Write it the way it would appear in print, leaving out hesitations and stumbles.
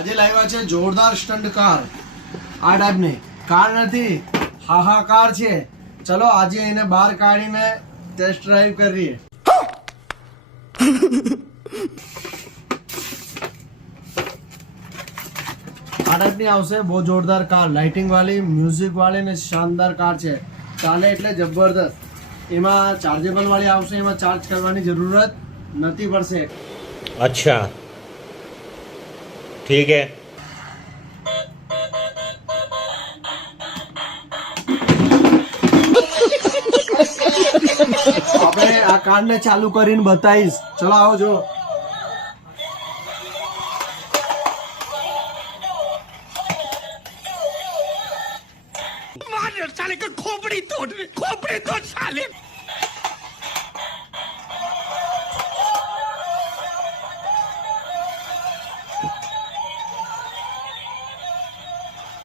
આજે લાવ્યા છે જોરદાર સ્ટન્ટ કાર. આ ટાઈપની કાર નથી, હાહાકાર છે. ચલો આજે એને બહાર કાઢીને ટેસ્ટ ડ્રાઈવ કરીએ. આ ટાઈપની આવશે, બહુ જોરદાર કાર, લાઇટિંગ વાળી, મ્યુઝિક વાળી ને શાનદાર કાર છે. ચાલે એટલે જબરદસ્ત. એમાં ચાર્જેબલ વાળી આવશે, એમાં ચાર્જ કરવાની જરૂરત નથી પડશે. अच्छा ठीक है. આપણે આ કારને ચાલુ કરીને બતાવીશ. ચલો આવો જો. साले का खोपड़ी तोड़ साले.